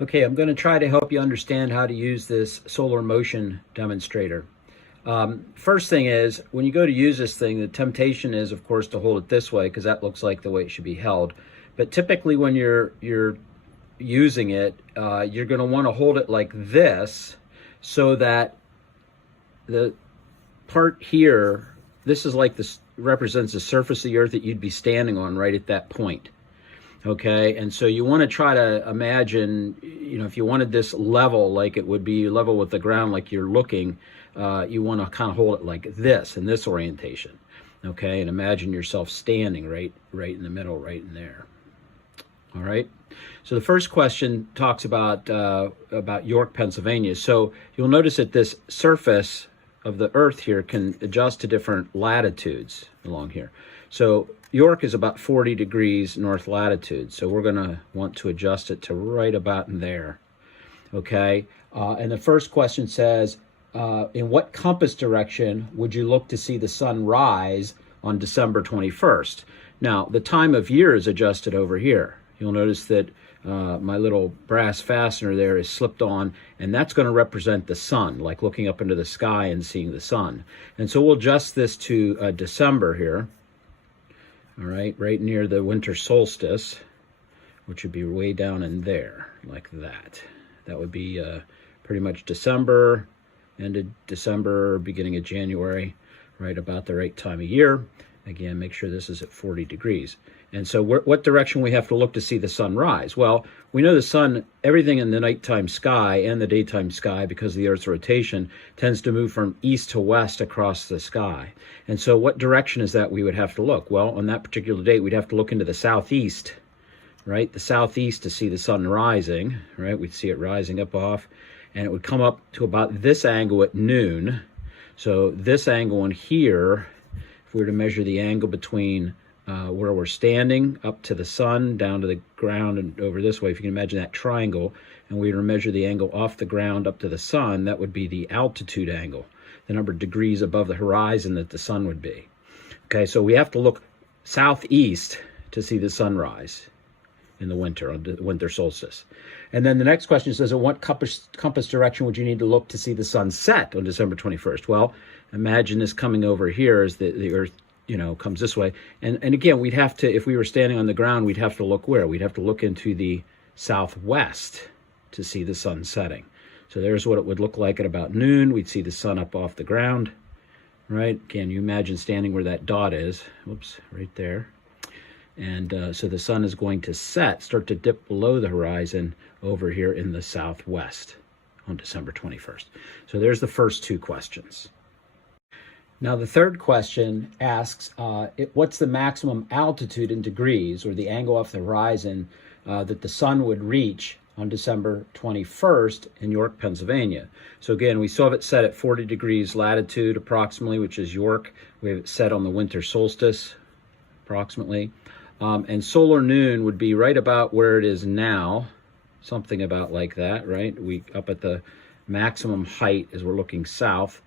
Okay, I'm going to try to help you understand how to use this solar motion demonstrator. First thing is, when you go to use this thing, the temptation is, of course, to hold it this way because that looks like the way it should be held. But typically when you're using it, you're going to want to hold it like this so that the part here, this is like this represents the surface of the earth that you'd be standing on right at that point. Okay, and so you want to try to imagine, if you wanted this level, like it would be level with the ground, like you're looking, you want to kind of hold it like this, in this orientation. Okay, and imagine yourself standing right in the middle, right in there. All right, so the first question talks about York, Pennsylvania. So you'll notice that this surface of the earth here can adjust to different latitudes along here. So York is about 40 degrees north latitude, so we're going to want to adjust it to right about in there. Okay, and the first question says, in what compass direction would you look to see the sun rise on December 21st? Now, the time of year is adjusted over here. You'll notice that my little brass fastener there is slipped on, and that's going to represent the sun, like looking up into the sky and seeing the sun. And so we'll adjust this to December here. All right, right near the winter solstice, which would be way down in there, like that. That would be pretty much December, end of December, beginning of January, right about the right time of year. Again, make sure this is at 40 degrees. And so what direction we have to look to see the sun rise? Well, we know the sun, everything in the nighttime sky and the daytime sky, because of the Earth's rotation, tends to move from east to west across the sky. And so what direction is that we would have to look? Well, on that particular date, we'd have to look into the southeast, right? The southeast to see the sun rising, right? We'd see it rising up off, and it would come up to about this angle at noon. So this angle in here, if we were to measure the angle between where we're standing up to the sun, down to the ground, and over this way, if you can imagine that triangle, and we were to measure the angle off the ground up to the sun, that would be the altitude angle, the number of degrees above the horizon that the sun would be. Okay, so we have to look southeast to see the sunrise in the winter, on the winter solstice. And then the next question says, in what compass direction would you need to look to see the sun set on December 21st? Well, imagine this coming over here as the Earth comes this way. And again, we'd have to, if we were standing on the ground, we'd have to look where? We'd have to look into the southwest to see the sun setting. So there's what it would look like at about noon. We'd see the sun up off the ground, right? Can you imagine standing where that dot is? Whoops, right there. And so the sun is going to start to dip below the horizon over here in the southwest on December 21st. So there's the first two questions. Now the third question asks, what's the maximum altitude in degrees, or the angle off the horizon, that the sun would reach on December 21st in York, Pennsylvania? So again, we still have it set at 40 degrees latitude approximately, which is York. We have it set on the winter solstice approximately. And solar noon would be right about where it is now, something about like that, right? We up at the maximum height as we're looking south.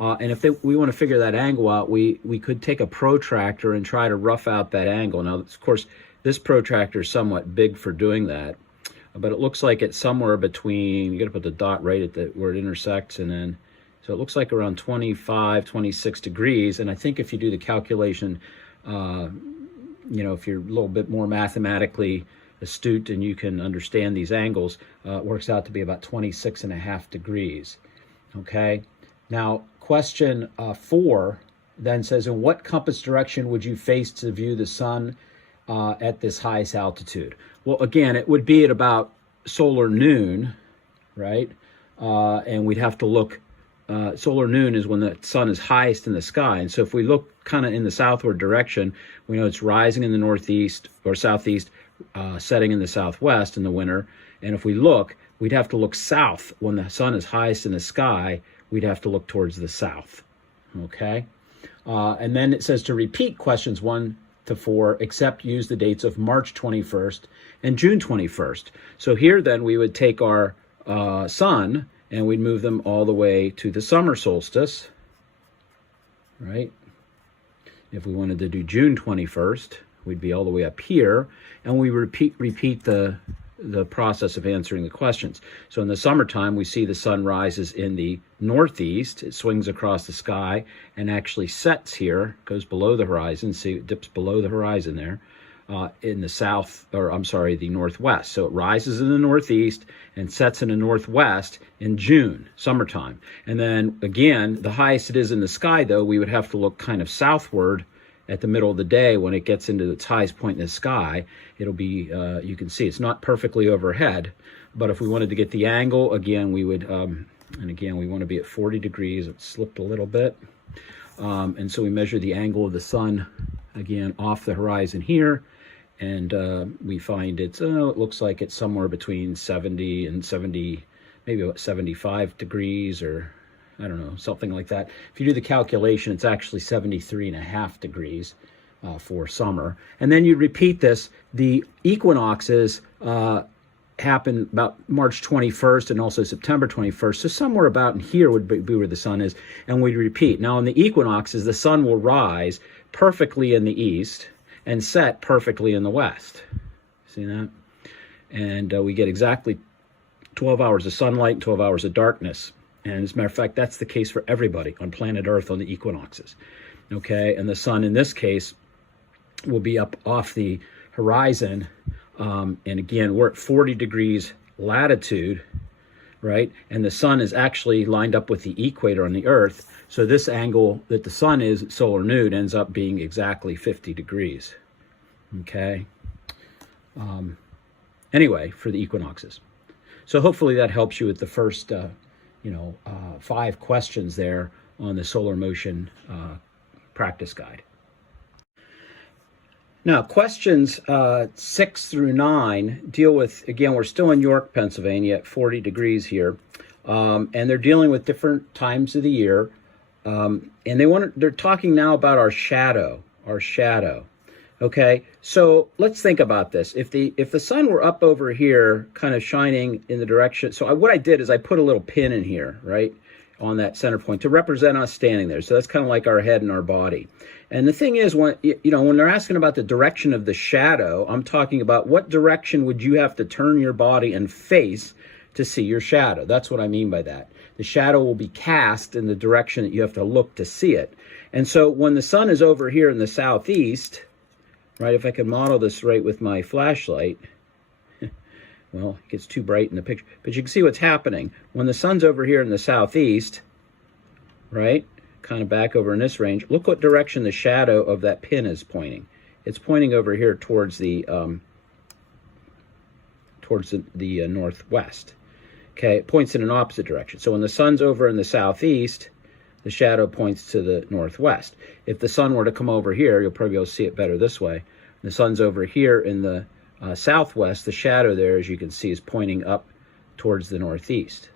And if we want to figure that angle out, we could take a protractor and try to rough out that angle. Now, of course, this protractor is somewhat big for doing that, but it looks like it's somewhere between, you got to put the dot right at where it intersects, and then, so it looks like around 25, 26 degrees. And I think if you do the calculation, if you're a little bit more mathematically astute and you can understand these angles, it works out to be about 26.5 degrees. Okay. Now, question 4 then says, in what compass direction would you face to view the sun at this highest altitude? Well, again, it would be at about solar noon, right? And we'd have to look, solar noon is when the sun is highest in the sky. And so if we look kind of in the southward direction, we know it's rising in the northeast or southeast, setting in the southwest in the winter. And if we look, we'd have to look south when the sun is highest in the sky. We'd have to look towards the south, okay? And then it says to repeat questions 1 to 4, except use the dates of March 21st and June 21st. So here then we would take our sun and we'd move them all the way to the summer solstice, right? If we wanted to do June 21st, we'd be all the way up here, and we repeat the the process of answering the questions. So in the summertime, we see the sun rises in the northeast. It swings across the sky and actually sets here, goes below the horizon. See, it dips below the horizon there in the south, or I'm sorry, the northwest. So it rises in the northeast and sets in the northwest in June, summertime. And then again, the highest it is in the sky, though, we would have to look kind of southward at the middle of the day when it gets into its highest point in the sky. It'll be, you can see it's not perfectly overhead, but if we wanted to get the angle, again, we would, and again, we want to be at 40 degrees. It slipped a little bit. And so we measure the angle of the sun, again, off the horizon here, and we find it looks like it's somewhere between 70 and 70, maybe about 75 degrees, or I don't know, something like that. If you do the calculation, it's actually 73.5 degrees for summer. And then you repeat this. The equinoxes happen about March 21st and also September 21st. So somewhere about in here would be where the sun is. And we repeat. Now on the equinoxes, the sun will rise perfectly in the east and set perfectly in the west. See that? And we get exactly 12 hours of sunlight, 12 hours of darkness. And as a matter of fact, that's the case for everybody on planet Earth on the equinoxes. Okay, and the sun in this case will be up off the horizon. And again, we're at 40 degrees latitude, right? And the sun is actually lined up with the equator on the Earth. So this angle that the sun is at solar noon ends up being exactly 50 degrees. Okay. Anyway, for the equinoxes. So hopefully that helps you with the first 5 questions there on the Solar Motion practice guide. Now, questions 6 through 9 deal with, again, we're still in York, Pennsylvania at 40 degrees here, and they're dealing with different times of the year, and they're talking now about our shadow. Okay, so let's think about this. If the sun were up over here, kind of shining in the direction, so what I did is I put a little pin in here, right, on that center point to represent us standing there. So that's kind of like our head and our body. And the thing is, when they're asking about the direction of the shadow, I'm talking about what direction would you have to turn your body and face to see your shadow. That's what I mean by that. The shadow will be cast in the direction that you have to look to see it. And so when the sun is over here in the southeast, right, if I can model this right with my flashlight, well, it gets too bright in the picture, but you can see what's happening. When the sun's over here in the southeast, right, kind of back over in this range, look what direction the shadow of that pin is pointing. It's pointing over here towards the northwest. Okay, it points in an opposite direction. So when the sun's over in the southeast, the shadow points to the northwest. If the sun were to come over here, you'll probably be able to see it better this way. The sun's over here in the southwest. The shadow there, as you can see, is pointing up towards the northeast.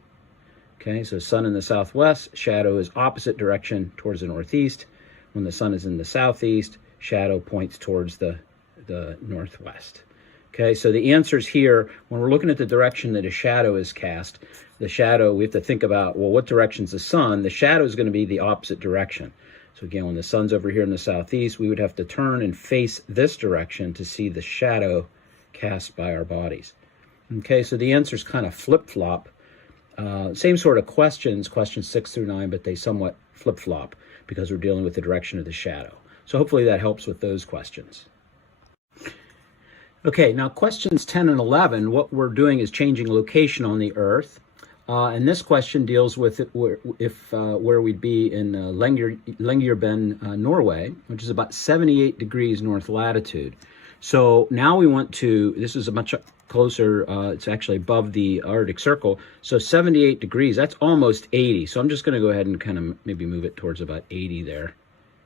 Okay, so sun in the southwest, shadow is opposite direction towards the northeast. When the sun is in the southeast, shadow points towards the northwest. Okay, so the answers here, when we're looking at the direction that a shadow is cast, the shadow, we have to think about, well, what direction's the sun? The shadow is going to be the opposite direction. So again, when the sun's over here in the southeast, we would have to turn and face this direction to see the shadow cast by our bodies. Okay, so the answers kind of flip-flop. Same sort of questions 6 through 9, but they somewhat flip-flop because we're dealing with the direction of the shadow. So hopefully that helps with those questions. Okay, now questions 10 and 11, what we're doing is changing location on the Earth. And this question deals with where we'd be in Longyearbyen, Norway, which is about 78 degrees north latitude. So now we want to, this is a much closer, it's actually above the Arctic Circle. So 78 degrees, that's almost 80. So I'm just going to go ahead and kind of maybe move it towards about 80 there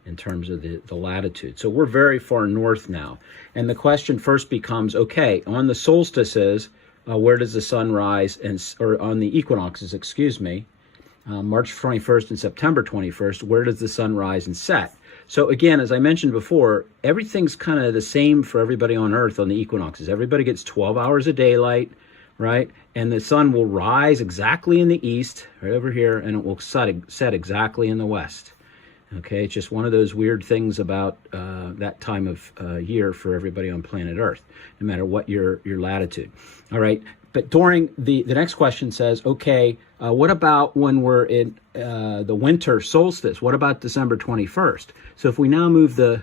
in terms of the latitude. So we're very far north now. And the question first becomes, okay, on the solstices, where does the sun rise, or on the equinoxes, excuse me, March 21st and September 21st, where does the sun rise and set? So again, as I mentioned before, everything's kind of the same for everybody on Earth on the equinoxes. Everybody gets 12 hours of daylight, right? And the sun will rise exactly in the east, right over here, and it will set exactly in the west. Okay, it's just one of those weird things about that time of year for everybody on planet Earth, no matter what your latitude. All right, but during the next question says, okay, what about when we're in the winter solstice? What about December 21st? So if we now move the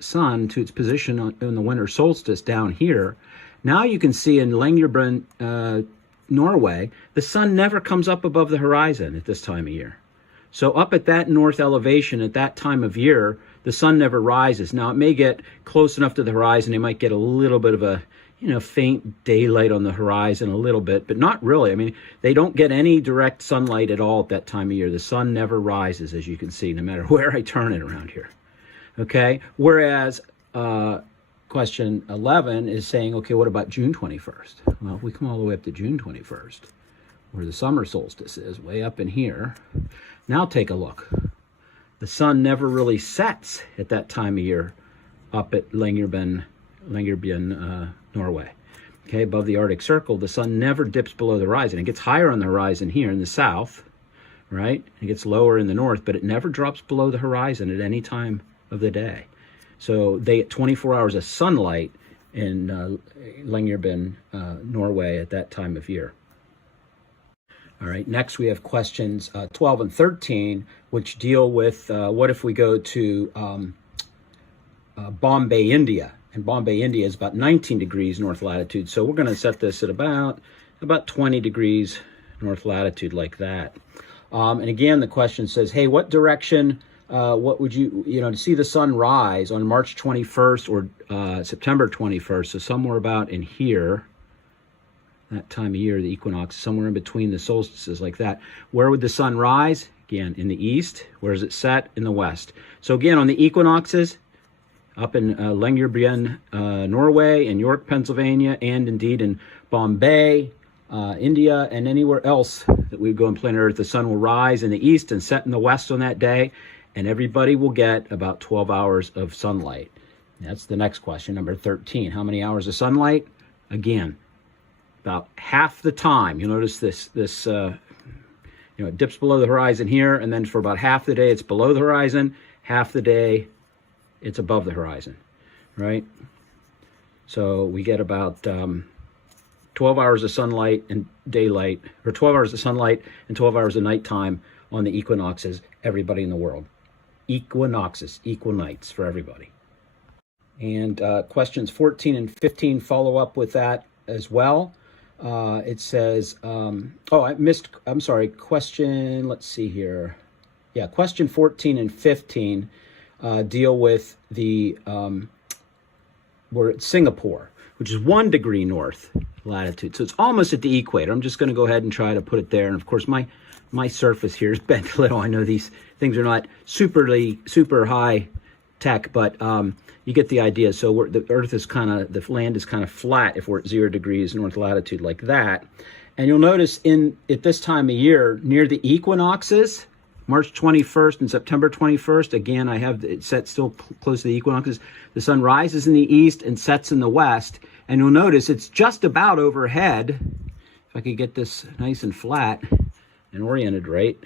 sun to its position on the winter solstice down here, now you can see in Longyearbyen, Norway, the sun never comes up above the horizon at this time of year. So up at that north elevation at that time of year, the sun never rises. Now it may get close enough to the horizon, they might get a little bit of a, faint daylight on the horizon a little bit, but not really. I mean, they don't get any direct sunlight at all at that time of year. The sun never rises, as you can see, no matter where I turn it around here. Okay, whereas question 11 is saying, okay, what about June 21st? Well, if we come all the way up to June 21st, where the summer solstice is, way up in here, now take a look. The sun never really sets at that time of year up at Longyearbyen, Norway. Okay, above the Arctic Circle, the sun never dips below the horizon. It gets higher on the horizon here in the south, right? It gets lower in the north, but it never drops below the horizon at any time of the day. So they get 24 hours of sunlight in Longyearbyen, Norway at that time of year. All right, next we have questions 12 and 13, which deal with what if we go to Bombay, India. And Bombay, India is about 19 degrees north latitude. So we're going to set this at about 20 degrees north latitude like that. And again, the question says, hey, what direction, what would you to see the sun rise on March 21st or September 21st, so somewhere about in here, that time of year, the equinox, somewhere in between the solstices like that. Where would the sun rise? Again, in the east. Where does it set? In the west. So again, on the equinoxes, up in Longyearbyen, Norway, and York, Pennsylvania, and indeed in Bombay, India, and anywhere else that we go on planet Earth, the sun will rise in the east and set in the west on that day, and everybody will get about 12 hours of sunlight. That's the next question, number 13. How many hours of sunlight? Again, about half the time. You'll notice this it dips below the horizon here, and then for about half the day it's below the horizon, half the day it's above the horizon, right? So we get about 12 hours of sunlight and daylight, or 12 hours of sunlight and 12 hours of nighttime on the equinoxes, everybody in the world. Equinoxes, equal nights for everybody. And questions 14 and 15 follow up with that as well. It says, I'm sorry, question, let's see here. Yeah, question 14 and 15 deal with the, we're at Singapore, which is 1 degree north latitude. So it's almost at the equator. I'm just going to go ahead and try to put it there. And of course, my surface here is bent a little. I know these things are not super high tech, but you get the idea. So the Earth is the land is kind of flat if we're at 0 degrees north latitude like that. And you'll notice at this time of year, near the equinoxes, March 21st and September 21st, again, I have it set still close to the equinoxes. The sun rises in the east and sets in the west. And you'll notice it's just about overhead. If I could get this nice and flat and oriented right,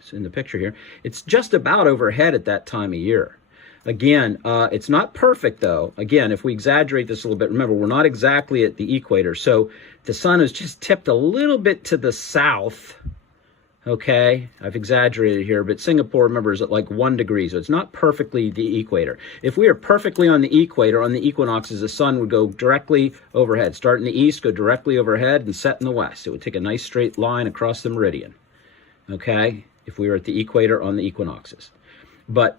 it's in the picture here. It's just about overhead at that time of year. Again, it's not perfect, though. Again, if we exaggerate this a little bit, remember, we're not exactly at the equator. So the sun is just tipped a little bit to the south. Okay, I've exaggerated here, but Singapore, remember, is at like 1 degree, so it's not perfectly the equator. If we are perfectly on the equator, on the equinoxes, the sun would go directly overhead. Start in the east, go directly overhead, and set in the west. It would take a nice straight line across the meridian, okay, if we were at the equator on the equinoxes. But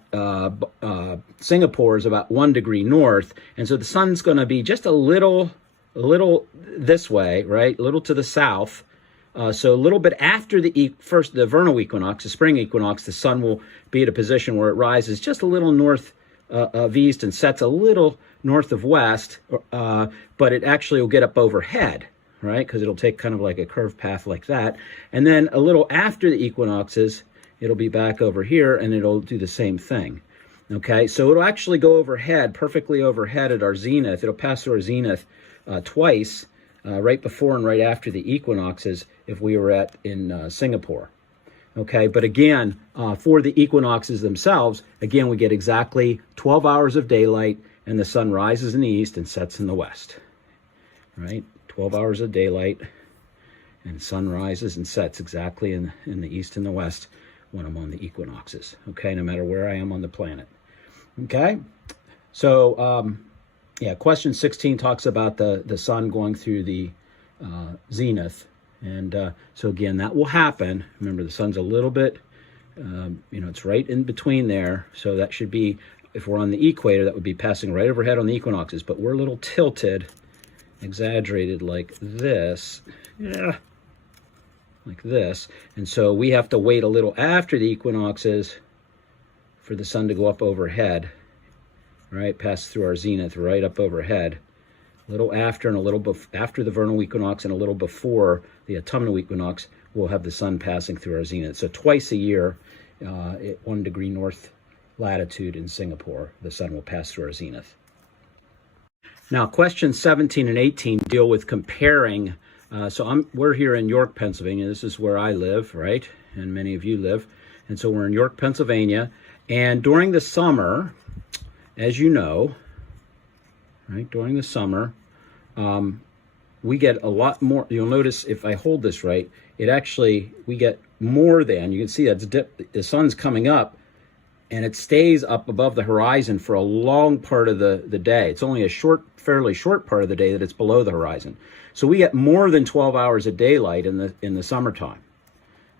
Singapore is about 1 degree north, and so the sun's going to be just a little this way, right, a little to the south. So a little bit after the vernal equinox, the spring equinox, the sun will be at a position where it rises just a little north of east and sets a little north of west, but it actually will get up overhead, right? Because it'll take kind of like a curved path like that. And then a little after the equinoxes, it'll be back over here and it'll do the same thing. Okay, so it'll actually go overhead, perfectly overhead at our zenith. It'll pass through our zenith twice. Right before and right after the equinoxes if we were in Singapore. Okay, but again, for the equinoxes themselves, again, we get exactly 12 hours of daylight, and the sun rises in the east and sets in the west, right? 12 hours of daylight, and sun rises and sets exactly in the east and the west when I'm on the equinoxes, okay, no matter where I am on the planet. Okay, so yeah, question 16 talks about the sun going through the zenith. And so again, that will happen. Remember, the sun's a little bit, it's right in between there. So that should be, if we're on the equator, that would be passing right overhead on the equinoxes. But we're a little tilted, exaggerated like this. Yeah, like this. And so we have to wait a little after the equinoxes for the sun to go up overhead, right? Pass through our zenith right up overhead. A little after and a little after the vernal equinox and a little before the autumnal equinox, we'll have the sun passing through our zenith. So twice a year, at 1 degree north latitude in Singapore, the sun will pass through our zenith. Now, questions 17 and 18 deal with comparing. We're here in York, Pennsylvania. This is where I live, right? And many of you live. And so we're in York, Pennsylvania. And during the summer, as you know, right, during the summer, we get a lot more. You'll notice if I hold this right, we get more than, you can see that's the sun's coming up, and it stays up above the horizon for a long part of the day. It's only a fairly short part of the day that it's below the horizon. So we get more than 12 hours of daylight in the summertime.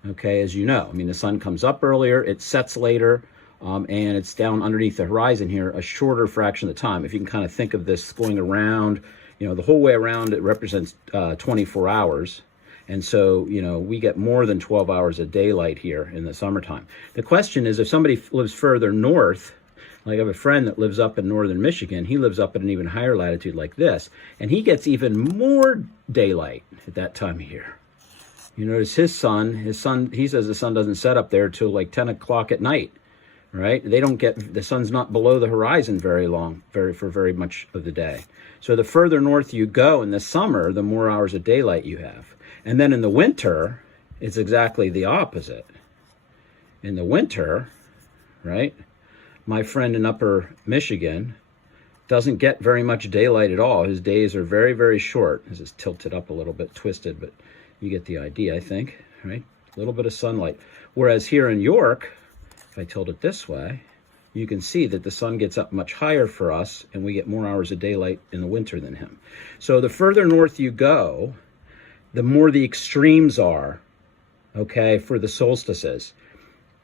Okay, as you know, I mean, the sun comes up earlier, it sets later, and it's down underneath the horizon here a shorter fraction of the time. If you can kind of think of this going around, the whole way around, it represents 24 hours. And so, we get more than 12 hours of daylight here in the summertime. The question is, if somebody lives further north, like I have a friend that lives up in northern Michigan, he lives up at an even higher latitude like this, and he gets even more daylight at that time of year. You notice his son, he says the sun doesn't set up there till like 10 o'clock at night. Right? The sun's not below the horizon very long, for very much of the day. So the further north you go in the summer, the more hours of daylight you have. And then in the winter, it's exactly the opposite. In the winter, right, my friend in upper Michigan doesn't get very much daylight at all. His days are very, very short. This is tilted up a little bit, twisted, but you get the idea, I think, right? A little bit of sunlight. Whereas here in York, if I tilt it this way, you can see that the sun gets up much higher for us, and we get more hours of daylight in the winter than him. So the further north you go, the more the extremes are, okay, for the solstices.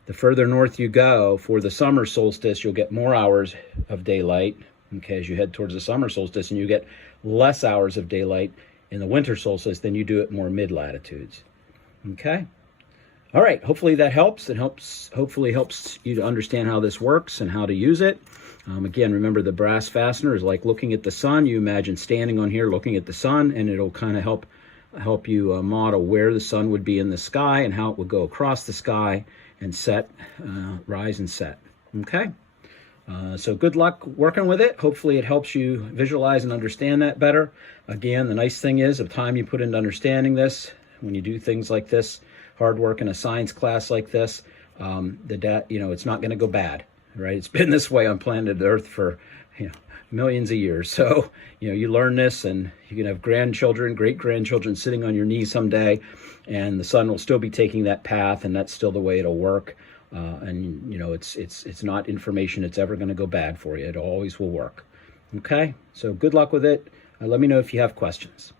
The further north you go for the summer solstice, you'll get more hours of daylight, okay, as you head towards the summer solstice, and you get less hours of daylight in the winter solstice than you do at more mid-latitudes, okay? All right, hopefully that helps. It hopefully helps you to understand how this works and how to use it. Again, remember the brass fastener is like looking at the sun. You imagine standing on here looking at the sun, and it'll kind of help you model where the sun would be in the sky and how it would go across the sky and set, rise and set. Okay? So good luck working with it. Hopefully it helps you visualize and understand that better. Again, the nice thing is the time you put into understanding this, when you do things like this, hard work in a science class like this, it's not going to go bad, right? It's been this way on planet Earth for millions of years. So you learn this, and you can have grandchildren, great-grandchildren sitting on your knee someday, and the sun will still be taking that path, and that's still the way it'll work. It's not information that's ever going to go bad for you. It always will work. Okay, so good luck with it. Let me know if you have questions.